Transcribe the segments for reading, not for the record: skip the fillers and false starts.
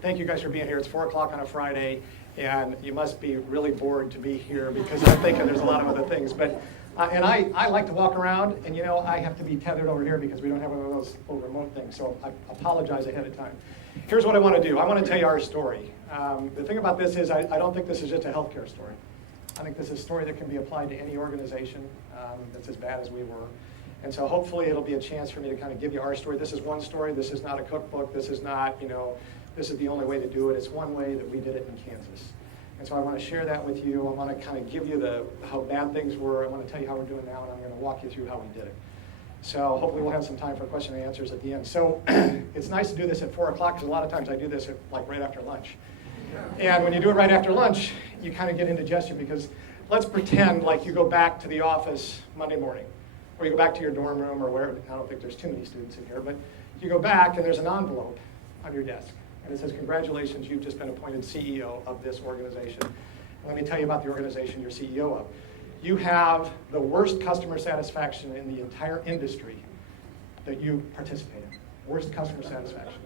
thank you guys for being here. It's 4 o'clock on a Friday, and you must be really bored to be here because I'm thinking there's a lot of other things. But I like to walk around, and you know, I have to be tethered over here because we don't have one of those little remote things, so I apologize ahead of time. Here's what I want to do. I want to tell you our story. The thing about this is I don't think this is just a healthcare story. I think this is a story that can be applied to any organization that's as bad as we were. And so hopefully it'll be a chance for me to kind of give you our story. This is one story. This is not a cookbook. This is not, you know, this is the only way to do it. It's one way that we did it in Kansas. And so I want to share that with you. I want to kind of give you how bad things were. I want to tell you how we're doing now, and I'm going to walk you through how we did it. So hopefully we'll have some time for question and answers at the end. So it's nice to do this at 4 o'clock because a lot of times I do this at, like right after lunch. And when you do it right after lunch, you kind of get indigestion because let's pretend like you go back to the office Monday morning, or you go back to your dorm room or wherever. I don't think there's too many students in here, but you go back and there's an envelope on your desk. And it says, congratulations, you've just been appointed CEO of this organization. Let me tell you about the organization you're CEO of. You have the worst customer satisfaction in the entire industry that you participate in. Worst customer satisfaction.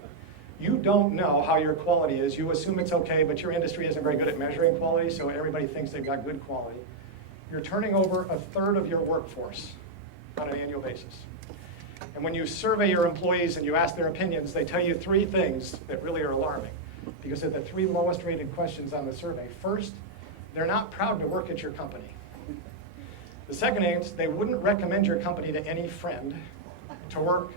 You don't know how your quality is. You assume it's okay, but your industry isn't very good at measuring quality, so everybody thinks they've got good quality. You're turning over a third of your workforce on an annual basis. And when you survey your employees and you ask their opinions, they tell you three things that really are alarming because they're the three lowest rated questions on the survey. First, they're not proud to work at your company. The second is they wouldn't recommend your company to any friend to work.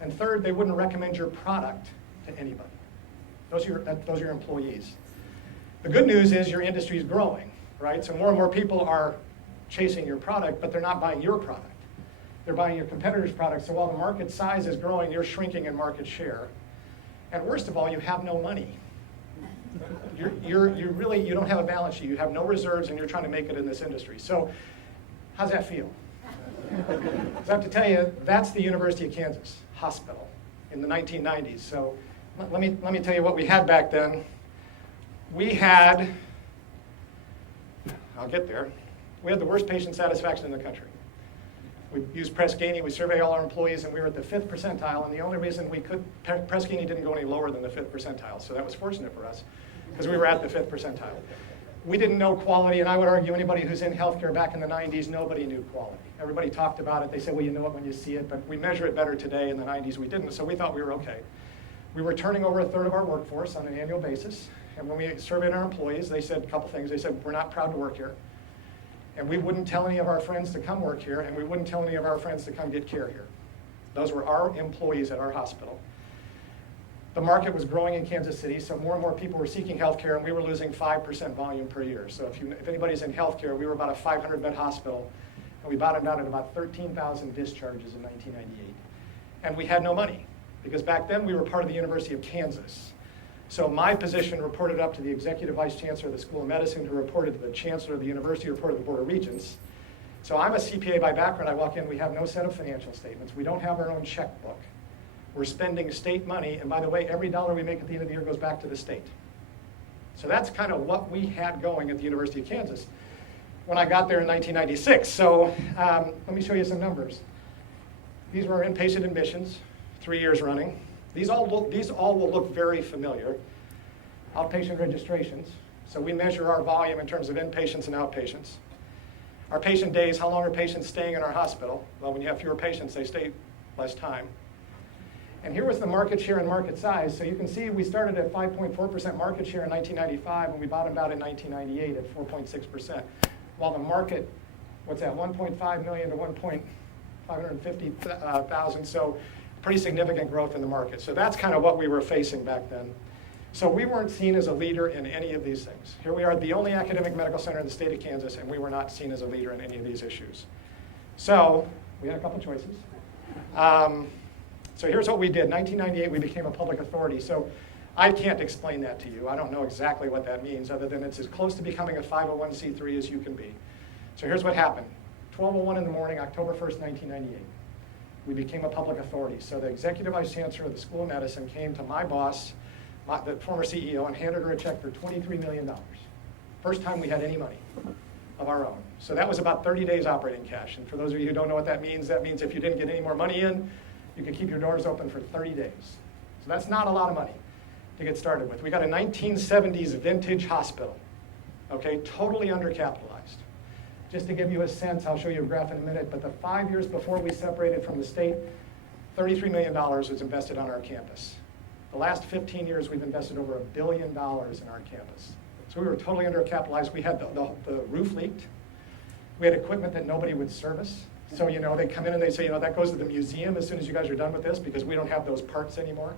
And third, they wouldn't recommend your product to anybody. Those are your employees. The good news is your industry is growing, right? So more and more people are chasing your product, but they're not buying your product. They're buying your competitor's product. So while the market size is growing, you're shrinking in market share. And worst of all, you have no money. You don't have a balance sheet. You have no reserves, and you're trying to make it in this industry. So how's that feel? So I have to tell you, that's the University of Kansas Hospital in the 1990s. So let me tell you what we had back then. We had, I'll get there, we had the worst patient satisfaction in the country. We used Press Ganey, we surveyed all our employees, and we were at the 5th percentile, and the only reason we could, Press Ganey didn't go any lower than the 5th percentile, so that was fortunate for us, because we were at the 5th percentile. We didn't know quality, and I would argue anybody who's in healthcare back in the 90s, nobody knew quality. Everybody talked about it, they said, well, you know it when you see it, but we measure it better today. In the 90s, we didn't, so we thought we were okay. We were turning over a third of our workforce on an annual basis, and when we surveyed our employees, they said a couple things. They said, we're not proud to work here. And we wouldn't tell any of our friends to come work here, and we wouldn't tell any of our friends to come get care here. Those were our employees at our hospital. The market was growing in Kansas City, so more and more people were seeking health care, and we were losing 5% volume per year. So if anybody's in health care, we were about a 500-bed hospital, and we bottomed out at about 13,000 discharges in 1998. And we had no money, because back then we were part of the University of Kansas. So my position reported up to the executive vice chancellor of the School of Medicine, who reported to the chancellor of the university, who reported to the Board of Regents. So I'm a CPA by background. I walk in, we have no set of financial statements. We don't have our own checkbook. We're spending state money, and by the way, every dollar we make at the end of the year goes back to the state. So that's kind of what we had going at the University of Kansas when I got there in 1996. So let me show you some numbers. These were our inpatient admissions, 3 years running. These all will look very familiar. Outpatient registrations. So we measure our volume in terms of inpatients and outpatients. Our patient days, how long are patients staying in our hospital? Well, when you have fewer patients, they stay less time. And here was the market share and market size. So you can see we started at 5.4% market share in 1995, and we bottomed out in 1998 at 4.6%. While the market, what's that, 1.5 million to 1.550,000, so pretty significant growth in the market. So that's kind of what we were facing back then. So we weren't seen as a leader in any of these things. Here we are, the only academic medical center in the state of Kansas, and we were not seen as a leader in any of these issues. So we had a couple choices. So here's what we did. 1998, we became a public authority. So I can't explain that to you. I don't know exactly what that means, other than it's as close to becoming a 501c3 as you can be. So here's what happened. 12:01 in the morning, October 1st, 1998. We became a public authority. So the executive vice chancellor of the School of Medicine came to my boss, the former CEO, and handed her a check for $23 million. First time we had any money of our own. So that was about 30 days operating cash. And for those of you who don't know what that means if you didn't get any more money in, you could keep your doors open for 30 days. So that's not a lot of money. to get started with. We got a 1970s vintage hospital, okay, totally undercapitalized. Just to give you a sense, I'll show you a graph in a minute, but the 5 years before we separated from the state, $33 million was invested on our campus. The last 15 years, we've invested over $1 billion in our campus. So we were totally undercapitalized. We had the roof leaked. We had equipment that nobody would service. So, they come in and they say, that goes to the museum as soon as you guys are done with this because we don't have those parts anymore.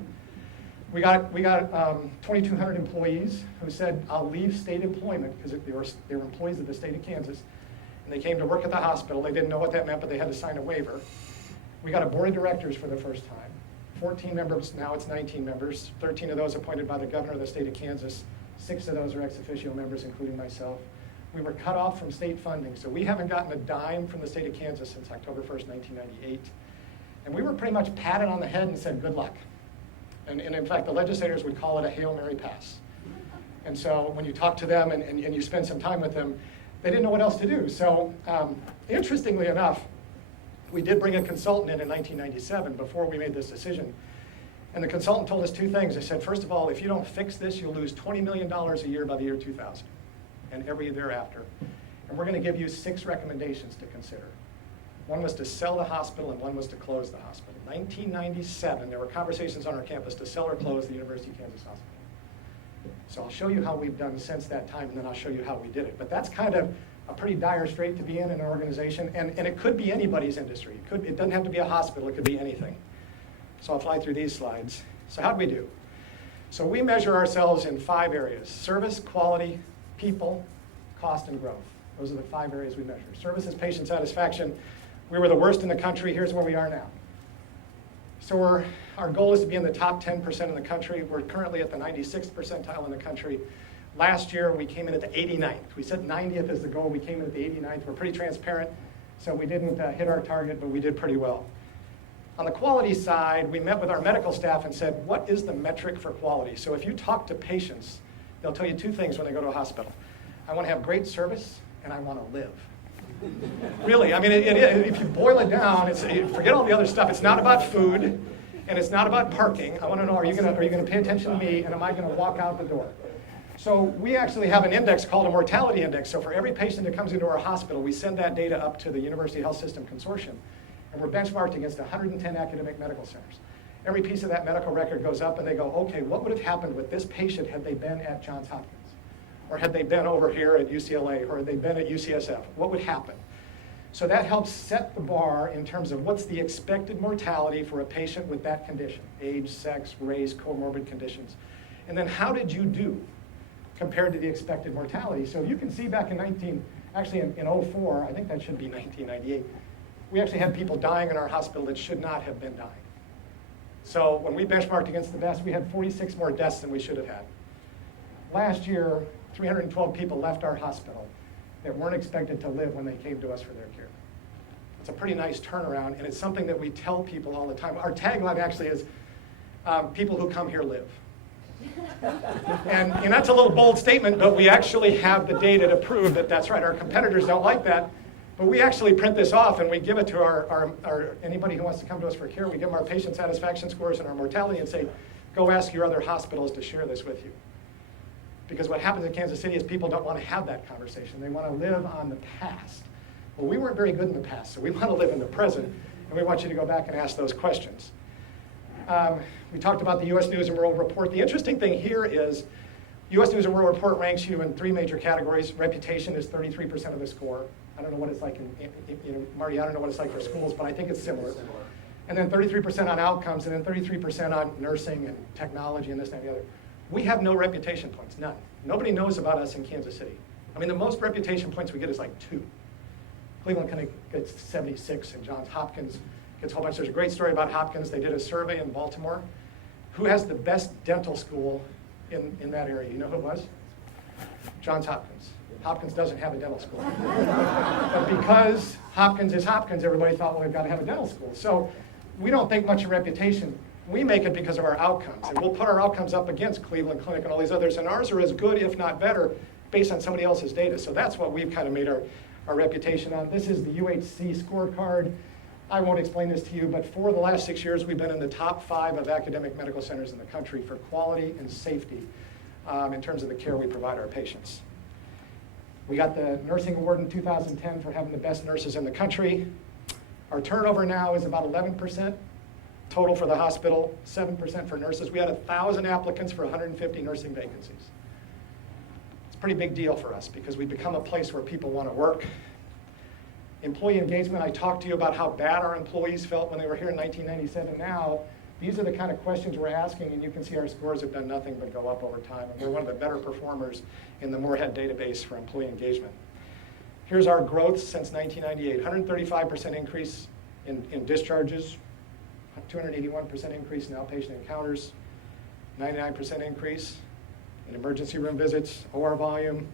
We got 2,200 employees who said, I'll leave state employment because they were employees of the state of Kansas. And they came to work at the hospital. They didn't know what that meant, but they had to sign a waiver. We got a board of directors for the first time. 14 members, now it's 19 members. 13 of those appointed by the governor of the state of Kansas. 6 of those are ex officio members, including myself. We were cut off from state funding, so we haven't gotten a dime from the state of Kansas since October 1st, 1998. And we were pretty much patted on the head and said, good luck. And in fact, the legislators would call it a Hail Mary pass. And so when you talk to them and you spend some time with them, they didn't know what else to do. So interestingly enough, we did bring a consultant in 1997 before we made this decision. And the consultant told us 2 things. They said, first of all, if you don't fix this, you'll lose $20 million a year by the year 2000 and every year thereafter. And we're going to give you 6 recommendations to consider. One was to sell the hospital and one was to close the hospital. 1997, there were conversations on our campus to sell or close the University of Kansas Hospital. So I'll show you how we've done since that time, and then I'll show you how we did it. But that's kind of a pretty dire strait to be in an organization, and it could be anybody's industry. It doesn't have to be a hospital, it could be anything. So I'll fly through these slides. So how'd we do? So we measure ourselves in 5 areas: service, quality, people, cost, and growth. Those are the 5 areas we measure. Service is patient satisfaction. We were the worst in the country. Here's where we are now. So our goal is to be in the top 10% in the country. We're currently at the 96th percentile in the country. Last year, we came in at the 89th. We set 90th as the goal. We came in at the 89th. We're pretty transparent, so we didn't hit our target, but we did pretty well. On the quality side, we met with our medical staff and said, what is the metric for quality? So if you talk to patients, they'll tell you 2 things when they go to a hospital. I want to have great service, and I want to live. Really, I mean, if you boil it down, forget all the other stuff. It's not about food, and it's not about parking. I want to know, are you going to pay attention to me, and am I going to walk out the door? So we actually have an index called a mortality index. So for every patient that comes into our hospital, we send that data up to the University Health System Consortium, and we're benchmarked against 110 academic medical centers. Every piece of that medical record goes up, and they go, okay, what would have happened with this patient had they been at Johns Hopkins? Or had they been over here at UCLA, or had they been at UCSF? What would happen? So that helps set the bar in terms of what's the expected mortality for a patient with that condition: age, sex, race, comorbid conditions. And then how did you do compared to the expected mortality? So you can see back in in 04, I think that should be 1998, we actually had people dying in our hospital that should not have been dying. So when we benchmarked against the best, we had 46 more deaths than we should have had. Last year, 312 people left our hospital that weren't expected to live when they came to us for their care. It's a pretty nice turnaround, and it's something that we tell people all the time. Our tagline actually is, people who come here live. And that's a little bold statement, but we actually have the data to prove that that's right. Our competitors don't like that, but we actually print this off and we give it to our anybody who wants to come to us for care. We give them our patient satisfaction scores and our mortality and say, go ask your other hospitals to share this with you. Because what happens in Kansas City is people don't want to have that conversation. They want to live on the past. Well, we weren't very good in the past, so we want to live in the present, and we want you to go back and ask those questions. We talked about the U.S. News and World Report. The interesting thing here is U.S. News and World Report ranks you in 3 major categories. Reputation is 33% of the score. I don't know what it's like Marty, I don't know what it's like for schools, but I think it's similar. And then 33% on outcomes, and then 33% on nursing and technology and this and that and the other. We have no reputation points, none. Nobody knows about us in Kansas City. I mean, the most reputation points we get is like 2. Cleveland Clinic gets 76, and Johns Hopkins gets a whole bunch. There's a great story about Hopkins. They did a survey in Baltimore. Who has the best dental school in that area? You know who it was? Johns Hopkins. Hopkins doesn't have a dental school. But because Hopkins is Hopkins, everybody thought, well, we've got to have a dental school. So we don't think much of reputation. We make it because of our outcomes. And we'll put our outcomes up against Cleveland Clinic and all these others. And ours are as good, if not better, based on somebody else's data. So that's what we've kind of made our reputation on. This is the UHC Scorecard. I won't explain this to you, but for the last 6 years, we've been in the top 5 of academic medical centers in the country for quality and safety in terms of the care we provide our patients. We got the nursing award in 2010 for having the best nurses in the country. Our turnover now is about 11% total for the hospital, 7% for nurses. We had 1,000 applicants for 150 nursing vacancies. It's a pretty big deal for us because we've become a place where people want to work. Employee engagement, I talked to you about how bad our employees felt when they were here in 1997. Now, these are the kind of questions we're asking, and you can see our scores have done nothing but go up over time. And we're one of the better performers in the Moorhead database for employee engagement. Here's our growth since 1998. 135% increase in discharges, 281% increase in outpatient encounters, 99% increase in emergency room visits, OR volume.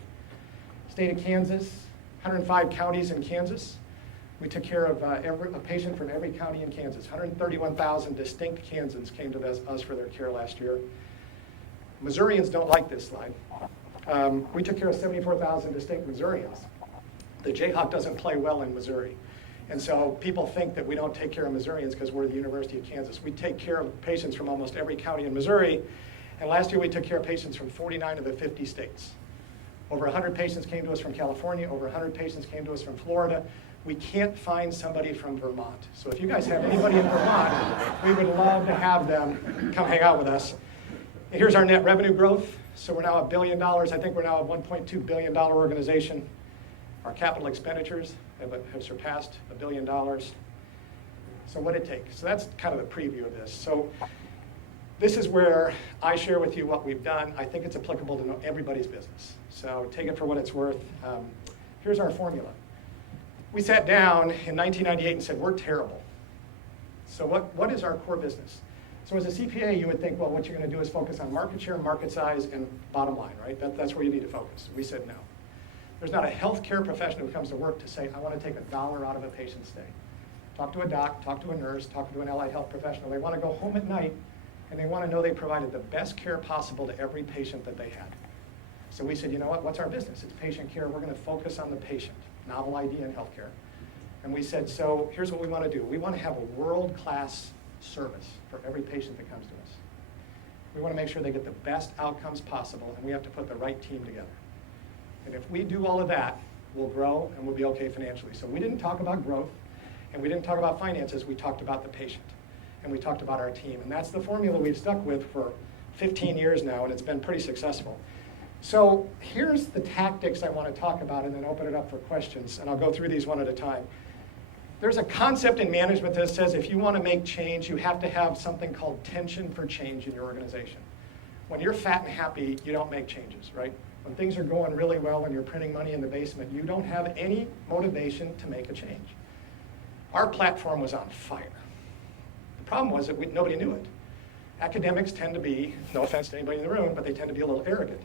State of Kansas, 105 counties in Kansas. We took care of a patient from every county in Kansas. 131,000 distinct Kansans came to us for their care last year. Missourians don't like this slide. We took care of 74,000 distinct Missourians. The Jayhawk doesn't play well in Missouri. And so people think that we don't take care of Missourians because we're the University of Kansas. We take care of patients from almost every county in Missouri. And last year we took care of patients from 49 of the 50 states. Over 100 patients came to us from California. Over 100 patients came to us from Florida. We can't find somebody from Vermont. So if you guys have anybody in Vermont, we would love to have them come hang out with us. And here's our net revenue growth. So we're now $1 billion. I think we're now a $1.2 billion organization. Our capital expenditures have surpassed $1 billion. So what did it take? So that's kind of the preview of this. So this is where I share with you what we've done. I think it's applicable to everybody's business. So take it for what it's worth. Here's our formula. We sat down in 1998 and said, we're terrible. So what is our core business? So as a CPA, you would think, well, what you're going to do is focus on market share, market size, and bottom line, right? That's where you need to focus. We said no. There's not a healthcare professional who comes to work to say, I want to take $1 out of a patient's stay. Talk to a doc, talk to a nurse, talk to an allied health professional. They want to go home at night, and they want to know they provided the best care possible to every patient that they had. So we said, you know what, what's our business? It's patient care. We're going to focus on the patient, novel idea in healthcare. And we said, so here's what we want to do. We want to have a world-class service for every patient that comes to us. We want to make sure they get the best outcomes possible, and we have to put the right team together. And if we do all of that, we'll grow and we'll be okay financially. So we didn't talk about growth, and we didn't talk about finances. We talked about the patient, and we talked about our team. And that's the formula we've stuck with for 15 years now, and it's been pretty successful. So here's the tactics I want to talk about and then open it up for questions, and I'll go through these one at a time. There's a concept in management that says if you want to make change, you have to have something called tension for change in your organization. When you're fat and happy, you don't make changes, right? When things are going really well and you're printing money in the basement, you don't have any motivation to make a change. Our platform was on fire. The problem was that nobody knew it. Academics tend to be, no offense to anybody in the room, but they tend to be a little arrogant.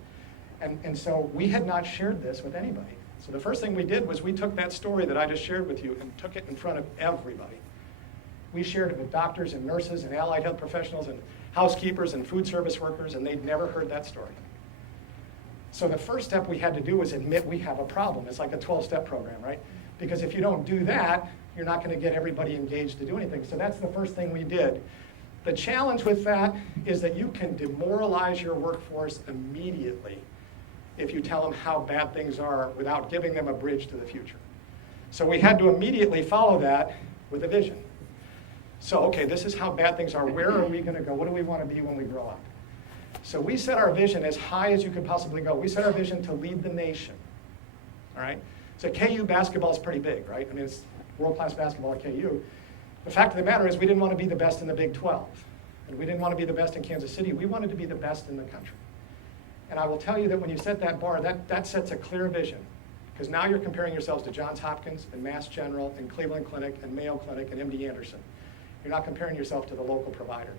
And so we had not shared this with anybody. So the first thing we did was we took that story that I just shared with you and took it in front of everybody. We shared it with doctors and nurses and allied health professionals and housekeepers and food service workers, and they'd never heard that story. So the first step we had to do was admit we have a problem. It's like a 12-step program, right? Because if you don't do that, you're not going to get everybody engaged to do anything. So that's the first thing we did. The challenge with that is that you can demoralize your workforce immediately if you tell them how bad things are without giving them a bridge to the future. So we had to immediately follow that with a vision. So, okay, this is how bad things are. Where are we going to go? What do we want to be when we grow up? So we set our vision as high as you could possibly go. We set our vision to lead the nation, all right? So KU basketball is pretty big, right? I mean, it's world-class basketball at KU. The fact of the matter is we didn't want to be the best in the Big 12. And we didn't want to be the best in Kansas City. We wanted to be the best in the country. And I will tell you that when you set that bar, that sets a clear vision. Because now you're comparing yourselves to Johns Hopkins and Mass General and Cleveland Clinic and Mayo Clinic and MD Anderson. You're not comparing yourself to the local provider.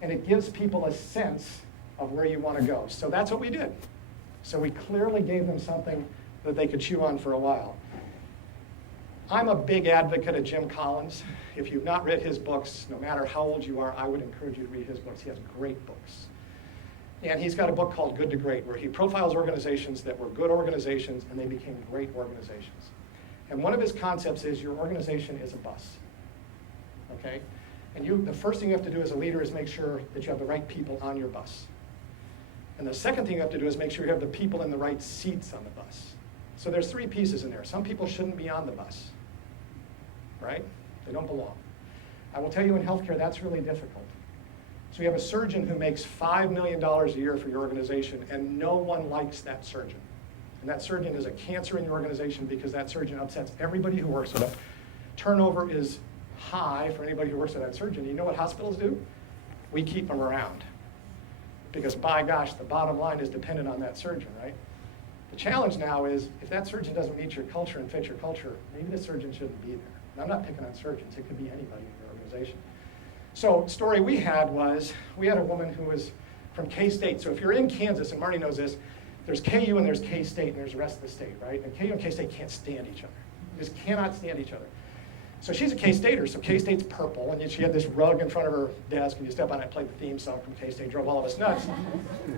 And it gives people a sense of where you want to go. So that's what we did. So we clearly gave them something that they could chew on for a while. I'm a big advocate of Jim Collins. If you've not read his books, no matter how old you are, I would encourage you to read his books. He has great books. And he's got a book called Good to Great, where he profiles organizations that were good organizations and they became great organizations. And one of his concepts is your organization is a bus. okay? And the first thing you have to do as a leader is make sure that you have the right people on your bus. And the second thing you have to do is make sure you have the people in the right seats on the bus. So there's 3 pieces in there. Some people shouldn't be on the bus, right? They don't belong. I will tell you in healthcare, that's really difficult. So you have a surgeon who makes $5 million a year for your organization, and no one likes that surgeon. And that surgeon is a cancer in your organization because that surgeon upsets everybody who works with him. Turnover is high for anybody who works with that surgeon. You know what hospitals do? We keep them around. Because by gosh, the bottom line is dependent on that surgeon, right? The challenge now is if that surgeon doesn't meet your culture and fit your culture, maybe the surgeon shouldn't be there. And I'm not picking on surgeons, it could be anybody in your organization. So story we had was, we had a woman who was from K-State. So if you're in Kansas, and Marty knows this, there's KU and there's K-State and there's the rest of the state, right? And KU and K-State can't stand each other. They just cannot stand each other. So she's a K-Stater, so K-State's purple, and she had this rug in front of her desk, and you step on it, played the theme song from K-State, drove all of us nuts.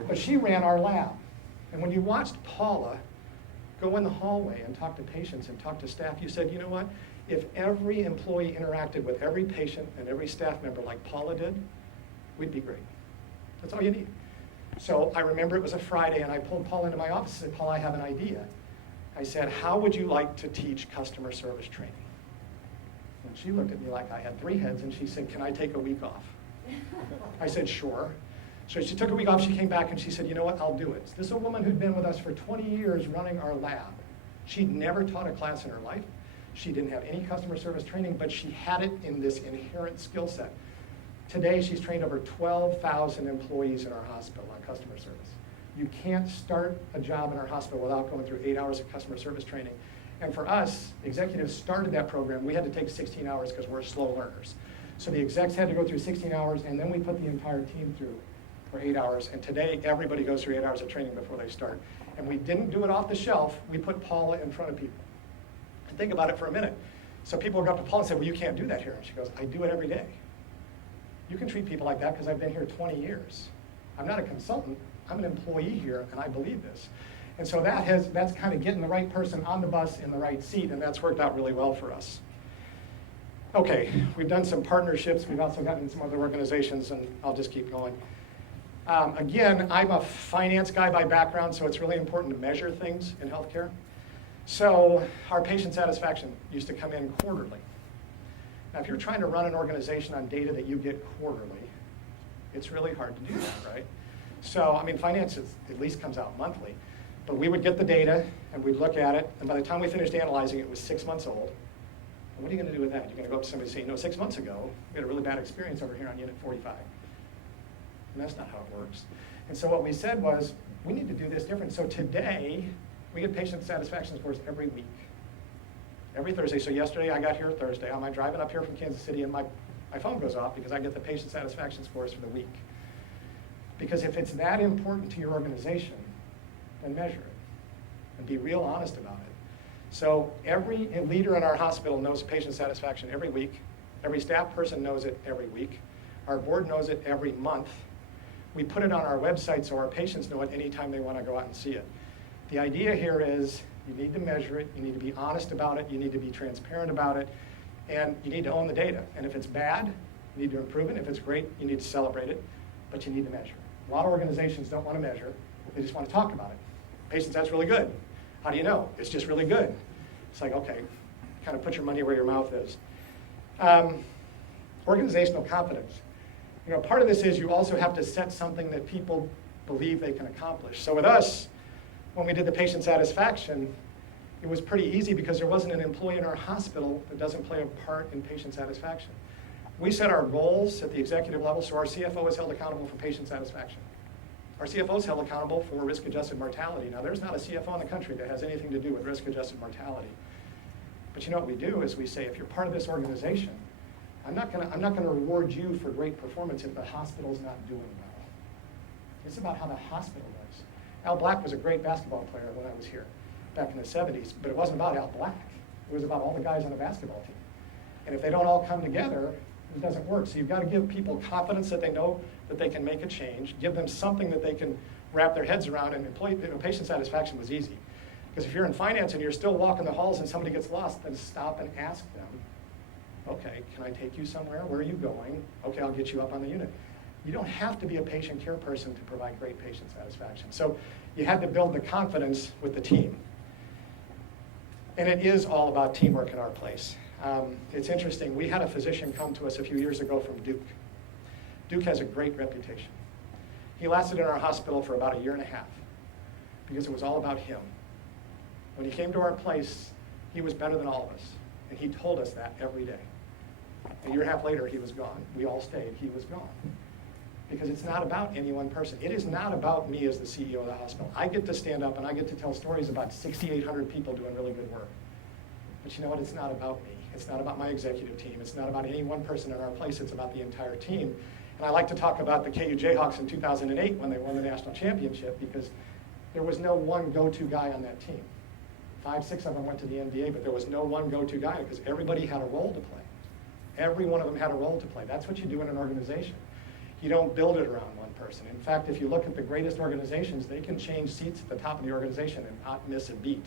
But she ran our lab. And when you watched Paula go in the hallway and talk to patients and talk to staff, you said, you know what? If every employee interacted with every patient and every staff member like Paula did, we'd be great. That's all you need. So I remember it was a Friday, and I pulled Paula into my office and said, Paula, I have an idea. I said, how would you like to teach customer service training? And she looked at me like I had 3 heads, and she said, can I take a week off? I said, sure. So she took a week off, she came back, and she said, you know what, I'll do it. This is a woman who'd been with us for 20 years running our lab. She'd never taught a class in her life. She didn't have any customer service training, but she had it in this inherent skill set. Today, she's trained over 12,000 employees in our hospital on customer service. You can't start a job in our hospital without going through 8 hours of customer service training. And for us, executives started that program. We had to take 16 hours because we're slow learners. So the execs had to go through 16 hours, and then we put the entire team through for 8 hours. And today, everybody goes through 8 hours of training before they start. And we didn't do it off the shelf. We put Paula in front of people. And think about it for a minute. So people would go up to Paula and say, well, you can't do that here. And she goes, I do it every day. You can treat people like that because I've been here 20 years. I'm not a consultant. I'm an employee here, and I believe this. And so that's kind of getting the right person on the bus in the right seat, and that's worked out really well for us. Okay, we've done some partnerships. We've also gotten some other organizations, and I'll just keep going. Again, I'm a finance guy by background, so it's really important to measure things in healthcare. So our patient satisfaction used to come in quarterly. Now, if you're trying to run an organization on data that you get quarterly, it's really hard to do that, right? So, I mean, finance at least comes out monthly. But we would get the data, and we'd look at it, and by the time we finished analyzing it, it was 6 months old. And what are you going to do with that? You're going to go up to somebody and say, you know, 6 months ago, we had a really bad experience over here on unit 45. And that's not how it works. And so what we said was, we need to do this different. So today, we get patient satisfaction scores every week. Every Thursday. So yesterday, I got here Thursday. I'm driving up here from Kansas City, and my phone goes off because I get the patient satisfaction scores for the week. Because if it's that important to your organization, then measure it and be real honest about it. So every leader in our hospital knows patient satisfaction every week. Every staff person knows it every week. Our board knows it every month. We put it on our website so our patients know it anytime they want to go out and see it. The idea here is you need to measure it, you need to be honest about it, you need to be transparent about it, and you need to own the data. And if it's bad, you need to improve it. If it's great, you need to celebrate it, but you need to measure. A lot of organizations don't want to measure, they just want to talk about it. Patients, that's really good. How do you know? It's just really good. It's like, okay, kind of put your money where your mouth is. Organizational confidence. You know, part of this is you also have to set something that people believe they can accomplish. So with us, when we did the patient satisfaction, it was pretty easy because there wasn't an employee in our hospital that doesn't play a part in patient satisfaction. We set our goals at the executive level, so our CFO is held accountable for patient satisfaction. Our CFO is held accountable for risk-adjusted mortality. Now, there's not a CFO in the country that has anything to do with risk-adjusted mortality. But you know what we do is we say, if you're part of this organization, I'm not going to reward you for great performance if the hospital's not doing well. It's about how the hospital does. Al Black was a great basketball player when I was here back in the 70s, but it wasn't about Al Black. It was about all the guys on the basketball team. And if they don't all come together, it doesn't work. So you've got to give people confidence that they know that they can make a change, give them something that they can wrap their heads around, and patient satisfaction was easy. Because if you're in finance and you're still walking the halls and somebody gets lost, then stop and ask them, Okay, can I take you somewhere? Where are you going? Okay, I'll get you up on the unit. You don't have to be a patient care person to provide great patient satisfaction. So you had to build the confidence with the team. And it is all about teamwork in our place. It's interesting, we had a physician come to us a few years ago from Duke. Duke has a great reputation. He lasted in our hospital for about 1.5 years because it was all about him. When he came to our place, he was better than all of us. And he told us that every day. 1.5 years later, he was gone. We all stayed, he was gone. Because it's not about any one person. It is not about me as the CEO of the hospital. I get to stand up and I get to tell stories about 6,800 people doing really good work. But you know what? It's not about me. It's not about my executive team. It's not about any one person in our place. It's about the entire team. And I like to talk about the KU Jayhawks in 2008 when they won the national championship, because there was no one go-to guy on that team. 5, 6 of them went to the NBA, but there was no one go-to guy because everybody had a role to play. Every one of them had a role to play. That's what you do in an organization. You don't build it around one person. In fact, if you look at the greatest organizations, they can change seats at the top of the organization and not miss a beat,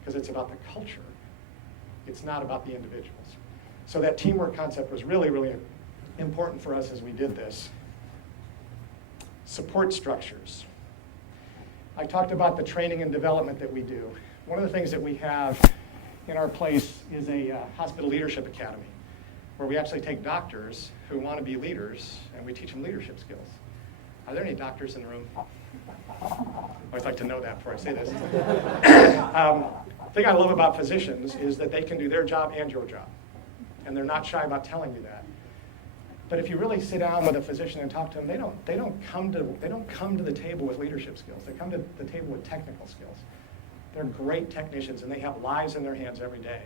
because it's about the culture. It's not about the individuals. So that teamwork concept was really, really important for us as we did this. Support structures. I talked about the training and development that we do. One of the things that we have in our place is a hospital leadership academy, where we actually take doctors who want to be leaders and we teach them leadership skills. Are there any doctors in the room? I always like to know that before I say this. The thing I love about physicians is that they can do their job and your job, and they're not shy about telling you that. But if you really sit down with a physician and talk to them, they don't come to the table with leadership skills. They come to the table with technical skills. They're great technicians and they have lives in their hands every day.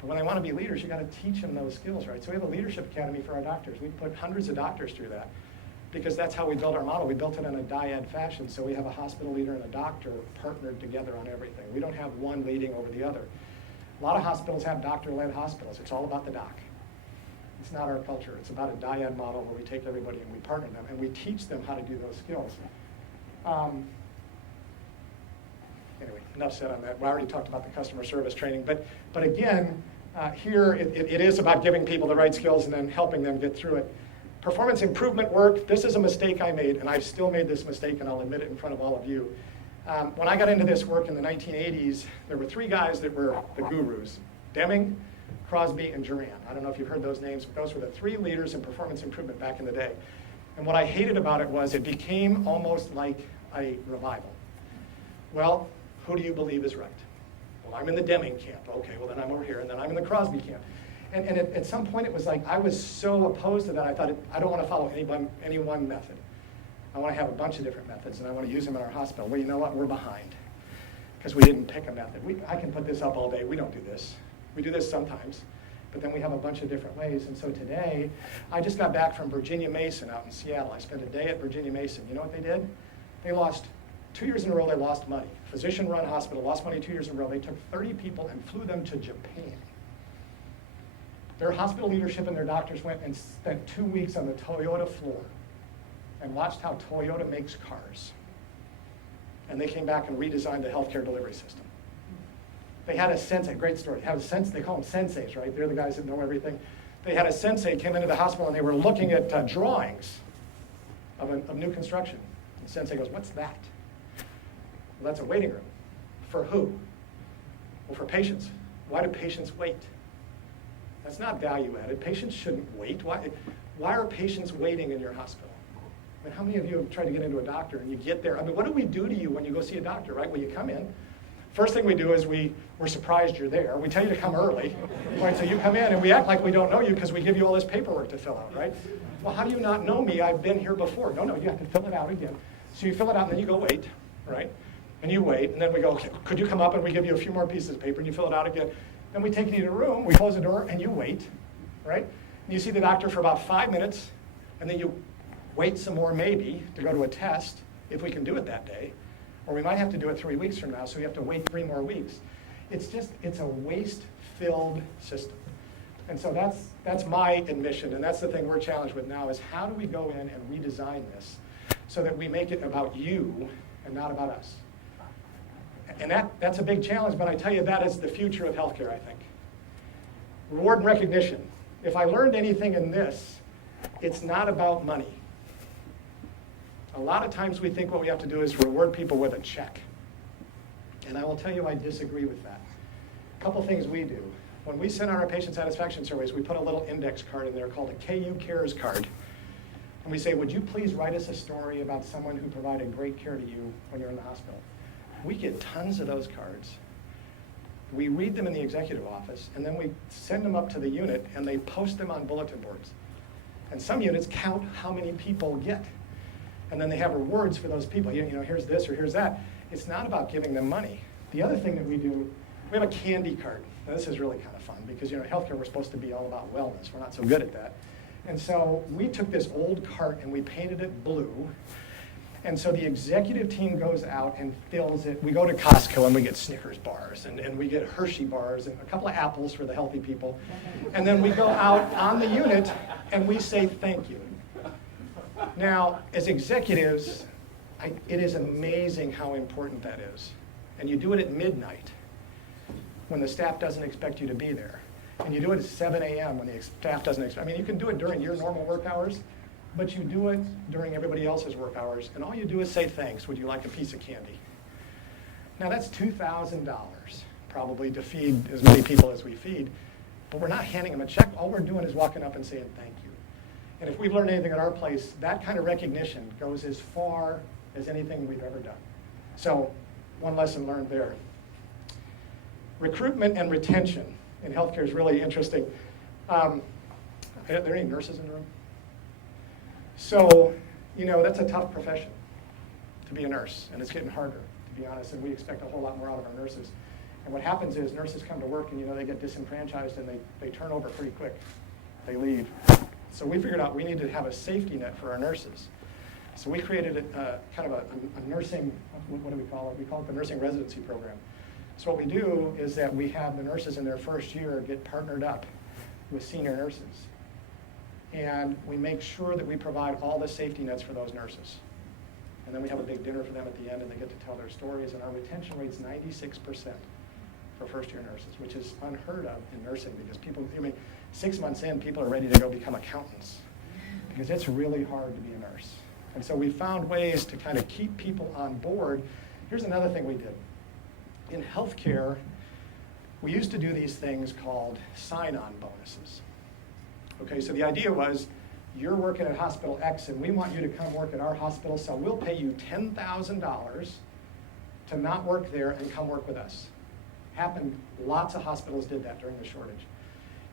But when they want to be leaders, you got to teach them those skills, right? So we have a leadership academy for our doctors. We put hundreds of doctors through that because that's how we built our model. We built it in a dyad fashion. So we have a hospital leader and a doctor partnered together on everything. We don't have one leading over the other. A lot of hospitals have doctor-led hospitals. It's all about the doc. It's not our culture. It's about a dyad model where we take everybody and we partner them and we teach them how to do those skills. Anyway, enough said on that. We already talked about the customer service training, but again, here it is about giving people the right skills and then helping them get through it. Performance improvement work, this is a mistake I made, and I've still made this mistake, and I'll admit it in front of all of you. When I got into this work in the 1980s, there were 3 guys that were the gurus: Deming, Crosby, and Duran. I don't know if you've heard those names, but those were the 3 leaders in performance improvement back in the day. And what I hated about it was it became almost like a revival. Well, who do you believe is right? Well, I'm in the Deming camp. Okay, well then I'm over here, and then I'm in the Crosby camp. And at some point it was like I was so opposed to that, I thought, I don't want to follow any one method. I want to have a bunch of different methods, and I want to use them in our hospital. Well, you know what? We're behind because we didn't pick a method. I can put this up all day. We don't do this. We do this sometimes, but then we have a bunch of different ways. And so today, I just got back from Virginia Mason out in Seattle. I spent a day at Virginia Mason. You know what they did? They lost 2 years in a row, they lost money. Physician-run hospital, lost money 2 years in a row. They took 30 people and flew them to Japan. Their hospital leadership and their doctors went and spent 2 weeks on the Toyota floor and watched how Toyota makes cars. And they came back and redesigned the healthcare delivery system. They had a sensei, great story. They call them senseis, right? They're the guys that know everything. They had a sensei came into the hospital and they were looking at drawings of new construction. And the sensei goes, "What's that?" Well, that's a waiting room. For who? Well, for patients. Why do patients wait? That's not value added. Patients shouldn't wait. Why are patients waiting in your hospital? I mean, how many of you have tried to get into a doctor and you get there? I mean, what do we do to you when you go see a doctor, right? Well, you come in. First thing we do is we're surprised you're there. We tell you to come early, right? So you come in and we act like we don't know you because we give you all this paperwork to fill out, right? Well, how do you not know me? I've been here before. No, you have to fill it out again. So you fill it out and then you go wait, right? And you wait, and then we go, okay, could you come up, and we give you a few more pieces of paper and you fill it out again. Then we take you to the room, we close the door, and you wait, right? And you see the doctor for about 5 minutes, and then you wait some more maybe to go to a test, if we can do it that day. Or we might have to do it 3 weeks from now, so we have to wait 3 more weeks. It's a waste-filled system. And so that's my admission, and that's the thing we're challenged with now, is how do we go in and redesign this so that we make it about you and not about us? And that's a big challenge, but I tell you, that is the future of healthcare, I think. Reward and recognition. If I learned anything in this, it's not about money. A lot of times we think what we have to do is reward people with a check. And I will tell you I disagree with that. A couple things we do. When we send out our patient satisfaction surveys, we put a little index card in there called a KU Cares card. And we say, would you please write us a story about someone who provided great care to you when you're in the hospital? We get tons of those cards. We read them in the executive office, and then we send them up to the unit, and they post them on bulletin boards. And some units count how many people get. And then they have rewards for those people. You know, here's this or here's that. It's not about giving them money. The other thing that we do, we have a candy card. Now, this is really kind of fun because, you know, healthcare, we're supposed to be all about wellness. We're not so good at that. And so we took this old cart and we painted it blue. And so the executive team goes out and fills it. We go to Costco and we get Snickers bars and we get Hershey bars and a couple of apples for the healthy people. And then we go out on the unit and we say thank you. Now, as executives, it is amazing how important that is. And you do it at midnight when the staff doesn't expect you to be there. And you do it at 7 a.m. when the staff doesn't expect. I mean, you can do it during your normal work hours, but you do it during everybody else's work hours, and all you do is say thanks. Would you like a piece of candy? Now that's $2,000 probably to feed as many people as we feed, but we're not handing them a check. All we're doing is walking up and saying thank you. And if we've learned anything at our place, that kind of recognition goes as far as anything we've ever done. So one lesson learned there. Recruitment and retention in healthcare is really interesting. Are there any nurses in the room? So, you know, that's a tough profession to be a nurse, and it's getting harder, to be honest, and we expect a whole lot more out of our nurses. And what happens is nurses come to work and, you know, they get disenfranchised and they turn over pretty quick. They leave. So we figured out we need to have a safety net for our nurses. So we created kind of a nursing, what do we call it? We call it the nursing residency program. So what we do is that we have the nurses in their first year get partnered up with senior nurses. And we make sure that we provide all the safety nets for those nurses. And then we have a big dinner for them at the end, and they get to tell their stories. And our retention rate's 96% for first-year nurses, which is unheard of in nursing because people, I mean, 6 months in, people are ready to go become accountants because it's really hard to be a nurse. And so we found ways to kind of keep people on board. Here's another thing we did. In healthcare, we used to do these things called sign-on bonuses. Okay, so the idea was, you're working at hospital X and we want you to come work at our hospital, so we'll pay you $10,000 to not work there and come work with us. Happened, lots of hospitals did that during the shortage.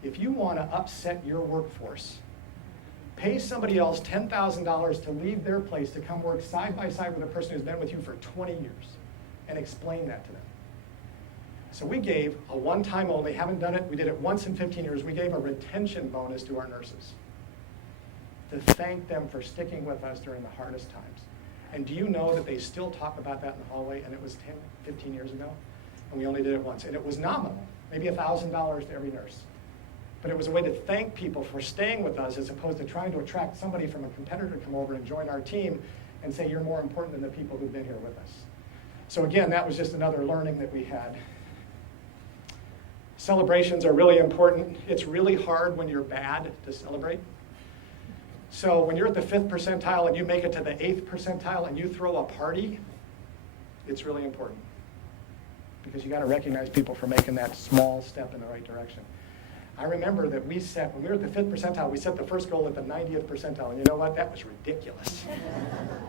If you want to upset your workforce, pay somebody else $10,000 to leave their place to come work side by side with a person who's been with you for 20 years and explain that to them. So we gave a one-time only, haven't done it, we did it once in 15 years, we gave a retention bonus to our nurses to thank them for sticking with us during the hardest times. And do you know that they still talk about that in the hallway, and it was 10, 15 years ago, and we only did it once, and it was nominal, maybe $1,000 to every nurse. But it was a way to thank people for staying with us as opposed to trying to attract somebody from a competitor to come over and join our team and say you're more important than the people who've been here with us. So again, that was just another learning that we had. Celebrations are really important. It's really hard when you're bad to celebrate. So when you're at the 5th percentile and you make it to the 8th percentile and you throw a party, it's really important because you got to recognize people for making that small step in the right direction. I remember that we set, when we were at the 5th percentile, we set the first goal at the 90th percentile, and you know what? That was ridiculous.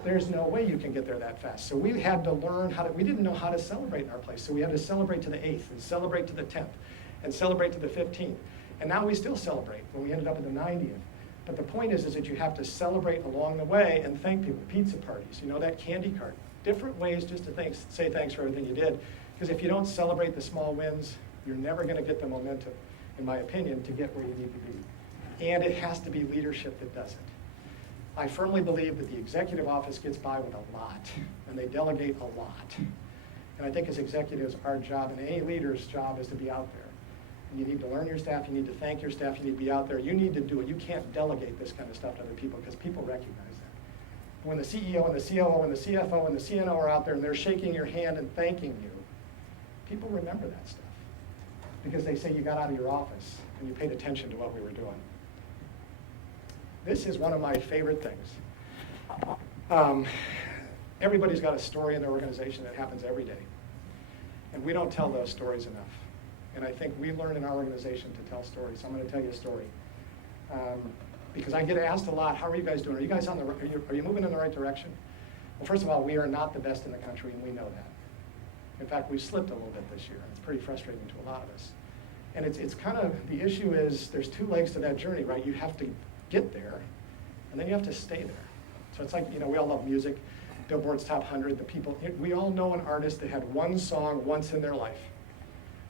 There's no way you can get there that fast. So we had to learn how to, we didn't know how to celebrate in our place, so we had to celebrate to the 8th, and celebrate to the 10th, and celebrate to the 15th. And now we still celebrate when we ended up at the 90th. But the point is that you have to celebrate along the way and thank people. Pizza parties, you know, that candy cart. Different ways just to say thanks for everything you did. Because if you don't celebrate the small wins, you're never going to get the momentum, in my opinion, to get where you need to be. And it has to be leadership that does it. I firmly believe that the executive office gets by with a lot, and they delegate a lot. And I think as executives, our job, and any leader's job, is to be out there. And you need to learn your staff, you need to thank your staff, you need to be out there. You need to do it. You can't delegate this kind of stuff to other people because people recognize that. When the CEO and the COO and the CFO and the CNO are out there and they're shaking your hand and thanking you, people remember that stuff because they say you got out of your office and you paid attention to what we were doing. This is one of my favorite things. Everybody's got a story in their organization that happens every day. And we don't tell those stories enough. And I think we learn in our organization to tell stories. So I'm going to tell you a story. Because I get asked a lot, how are you guys doing? Are you guys are you moving in the right direction? Well, first of all, we are not the best in the country, and we know that. In fact, we've slipped a little bit this year. It's pretty frustrating to a lot of us. And it's kind of, the issue is there's two legs to that journey, right? You have to get there, and then you have to stay there. So it's like, we all love music, Billboard's Top 100, the people, we all know an artist that had one song once in their life.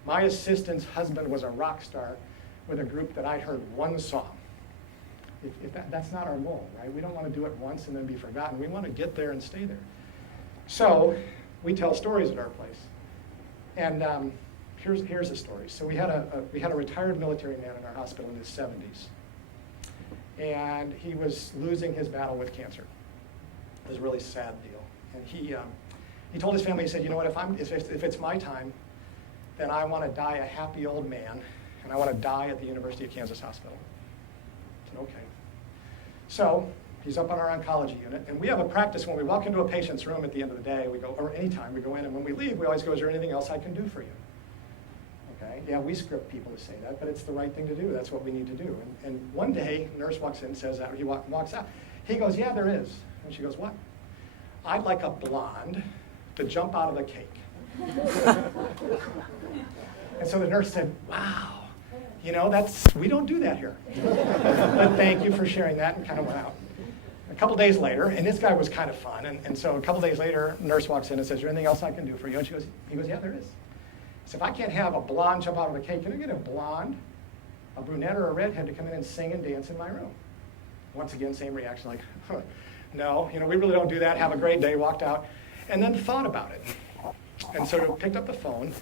My assistant's husband was a rock star with a group that I'd heard one song. That's not our goal, right? We don't want to do it once and then be forgotten. We want to get there and stay there. So we tell stories at our place. And here's a story. So we had a retired military man in our hospital in his 70s. And he was losing his battle with cancer. It was a really sad deal. And he told his family, he said, you know what, if it's my time, then I want to die a happy old man, and I want to die at the University of Kansas Hospital. I said, okay. So he's up on our oncology unit, and we have a practice when we walk into a patient's room at the end of the day, we go, or anytime we go in, and when we leave, we always go, is there anything else I can do for you? Okay, yeah, we script people to say that, but it's the right thing to do. That's what we need to do. And one day, nurse walks in, says that, he walks out. He goes, yeah, there is. And she goes, what? I'd like a blonde to jump out of the cake. And so the nurse said, wow, we don't do that here. But thank you for sharing that, and kind of went out. A couple days later, and this guy was kind of fun, and so a couple days later, nurse walks in and says, is there anything else I can do for you? And he goes, yeah, there is. So if I can't have a blonde jump out of the cake, can I get a blonde, a brunette, or a redhead to come in and sing and dance in my room? Once again, same reaction, like, no, we really don't do that. Have a great day, walked out, and then thought about it. And so picked up the phone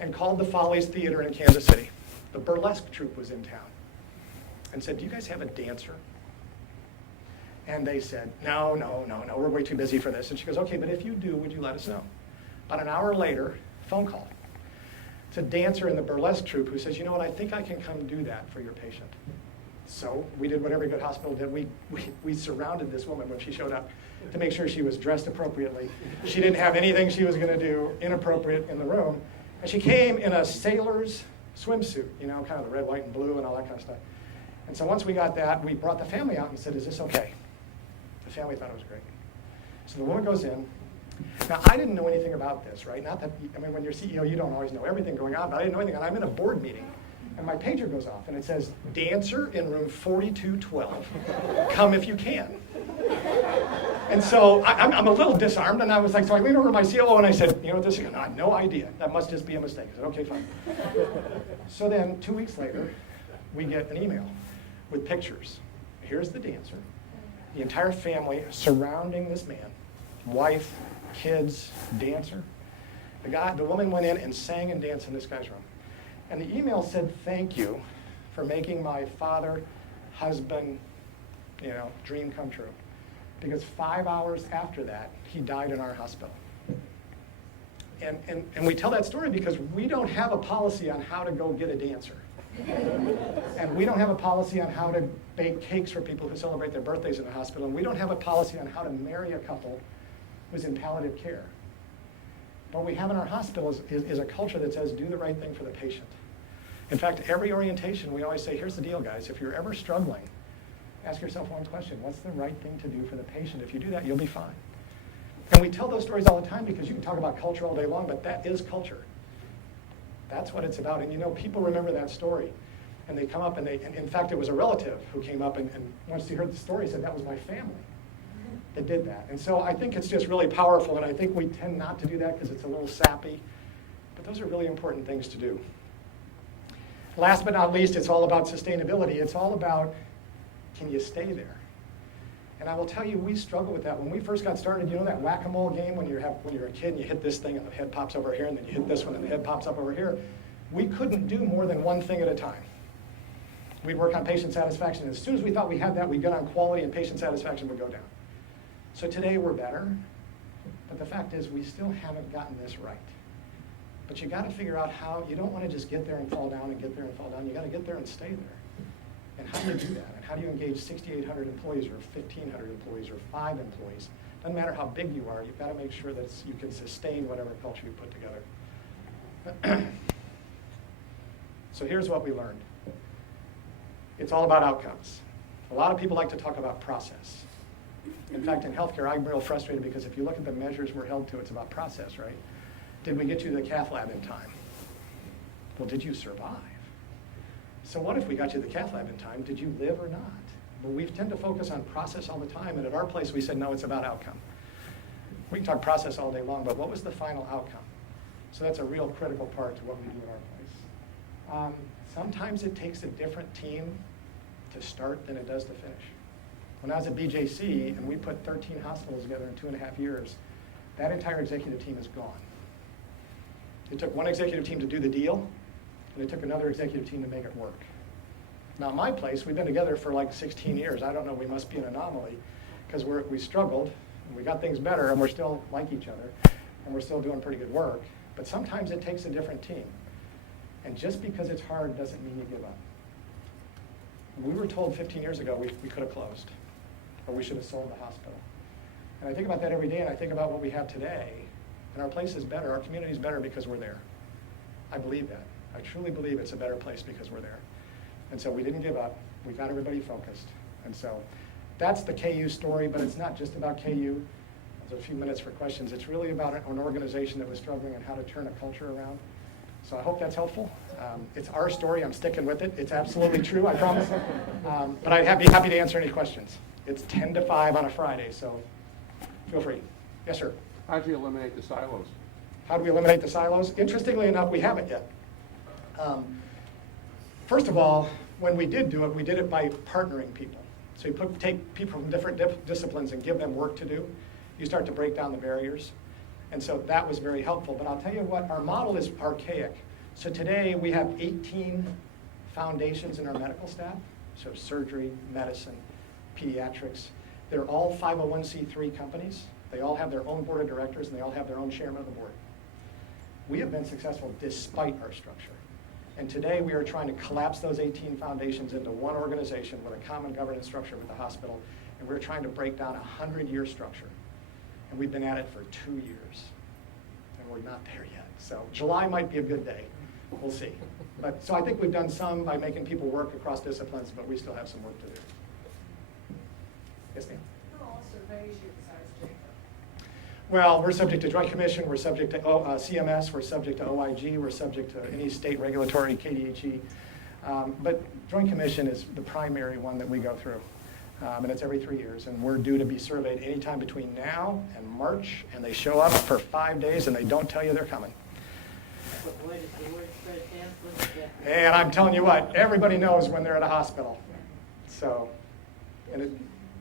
and called the Follies Theater in Kansas City. The burlesque troupe was in town. And said, do you guys have a dancer? And they said, no, we're way too busy for this. And she goes, okay, but if you do, would you let us know? About an hour later, phone call. It's a dancer in the burlesque troupe who says, you know what, I think I can come do that for your patient. So we did what every good hospital did. We surrounded this woman when she showed up to make sure she was dressed appropriately. She didn't have anything she was going to do inappropriate in the room. And she came in a sailor's swimsuit, kind of the red, white, and blue and all that kind of stuff. And so once we got that, we brought the family out and said, is this okay? The family thought it was great. So the woman goes in. Now, I didn't know anything about this, right? Not that, when you're CEO, you don't always know everything going on, but I didn't know anything. And I'm in a board meeting, and my pager goes off, and it says, dancer in room 4212. Come if you can. And so I'm a little disarmed, and I was like, so I leaned over to my COO, and I said, you know what this is? I have no idea. That must just be a mistake. I said, okay, fine. So then 2 weeks later, we get an email with pictures. Here's the dancer, the entire family surrounding this man, wife, kids, dancer. The woman went in and sang and danced in this guy's room. And the email said, thank you for making my father, husband, dream come true. Because 5 hours after that, he died in our hospital. And we tell that story because we don't have a policy on how to go get a dancer. And we don't have a policy on how to bake cakes for people who celebrate their birthdays in the hospital. And we don't have a policy on how to marry a couple who's in palliative care. What we have in our hospital is a culture that says, do the right thing for the patient. In fact, every orientation, we always say, here's the deal, guys. If you're ever struggling, ask yourself one question. What's the right thing to do for the patient? If you do that, you'll be fine. And we tell those stories all the time because you can talk about culture all day long, but that is culture. That's what it's about. And people remember that story. And they come up and in fact, it was a relative who came up and once he heard the story, said, that was my family that did that. And so I think it's just really powerful, and I think we tend not to do that because it's a little sappy. But those are really important things to do. Last but not least, it's all about sustainability. It's all about, can you stay there? And I will tell you, we struggle with that. When we first got started, that whack-a-mole game when you're a kid and you hit this thing and the head pops over here, and then you hit this one and the head pops up over here. We couldn't do more than one thing at a time. We'd work on patient satisfaction. And as soon as we thought we had that, we'd get on quality and patient satisfaction would go down. So today we're better, but the fact is we still haven't gotten this right. But you got to figure out how, you don't want to just get there and fall down and get there and fall down. You got to get there and stay there. And how do you do that? And how do you engage 6,800 employees or 1,500 employees or 5 employees? Doesn't matter how big you are, you've got to make sure that you can sustain whatever culture you put together. So here's what we learned. It's all about outcomes. A lot of people like to talk about process. In fact, in healthcare, I'm real frustrated because if you look at the measures we're held to, it's about process, right? Did we get you to the cath lab in time? Well, did you survive? So what if we got you to the cath lab in time? Did you live or not? Well, we tend to focus on process all the time, and at our place we said, no, it's about outcome. We can talk process all day long, but what was the final outcome? So that's a real critical part to what we do at our place. Sometimes it takes a different team to start than it does to finish. When I was at BJC and we put 13 hospitals together in 2.5 years, that entire executive team is gone. It took one executive team to do the deal, and it took another executive team to make it work. Now, my place, we've been together for like 16 years. I don't know, we must be an anomaly, because we struggled, and we got things better, and we're still like each other, and we're still doing pretty good work. But sometimes it takes a different team. And just because it's hard doesn't mean you give up. We were told 15 years ago we could have closed, or we should have sold the hospital. And I think about that every day, and I think about what we have today. And our place is better, our community is better because we're there. I believe that. I truly believe it's a better place because we're there. And so we didn't give up. We got everybody focused. And so that's the KU story, but it's not just about KU. There's a few minutes for questions. It's really about an organization that was struggling and how to turn a culture around. So I hope that's helpful. It's our story. I'm sticking with it. It's absolutely true, I promise. But I'd be happy to answer any questions. It's 10 to 5 on a Friday, so feel free. Yes, sir. How do you eliminate the silos? How do we eliminate the silos? Interestingly enough, we haven't yet. First of all, when we did do it, we did it by partnering people. So you take people from different disciplines and give them work to do. You start to break down the barriers. And so that was very helpful. But I'll tell you what, our model is archaic. So today we have 18 foundations in our medical staff. So surgery, medicine, pediatrics. They're all 501c3 companies. They all have their own board of directors, and they all have their own chairman of the board. We have been successful despite our structure. And today we are trying to collapse those 18 foundations into one organization with a common governance structure with the hospital. And we're trying to break down a 100-year structure. And we've been at it for 2 years. And we're not there yet. So July might be a good day. We'll see. But so I think we've done some by making people work across disciplines, but we still have some work to do. Yes, ma'am? Who also varies you besides Jacob? Well, we're subject to Joint Commission, we're subject to CMS, we're subject to OIG, we're subject to any state regulatory, KDHE. But Joint Commission is the primary one that we go through. And it's every 3 years. And we're due to be surveyed anytime between now and March. And they show up for 5 days and they don't tell you they're coming. But boy, does the word spread fast, look at that. And I'm telling you what, everybody knows when they're at a hospital. So, and it,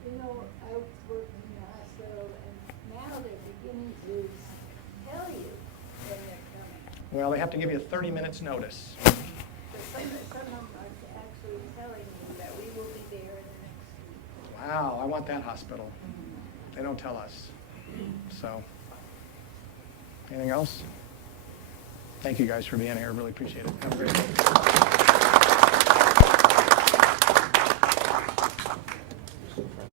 You know, I work in the hospital, and now they're beginning to tell you when they're coming. well, they have to give you 30 minutes notice. But some of them are actually telling you that we will be there in the next week. Wow, I want that hospital. They don't tell us. So, anything else? Thank you guys for being here. Really appreciate it. Have a great day.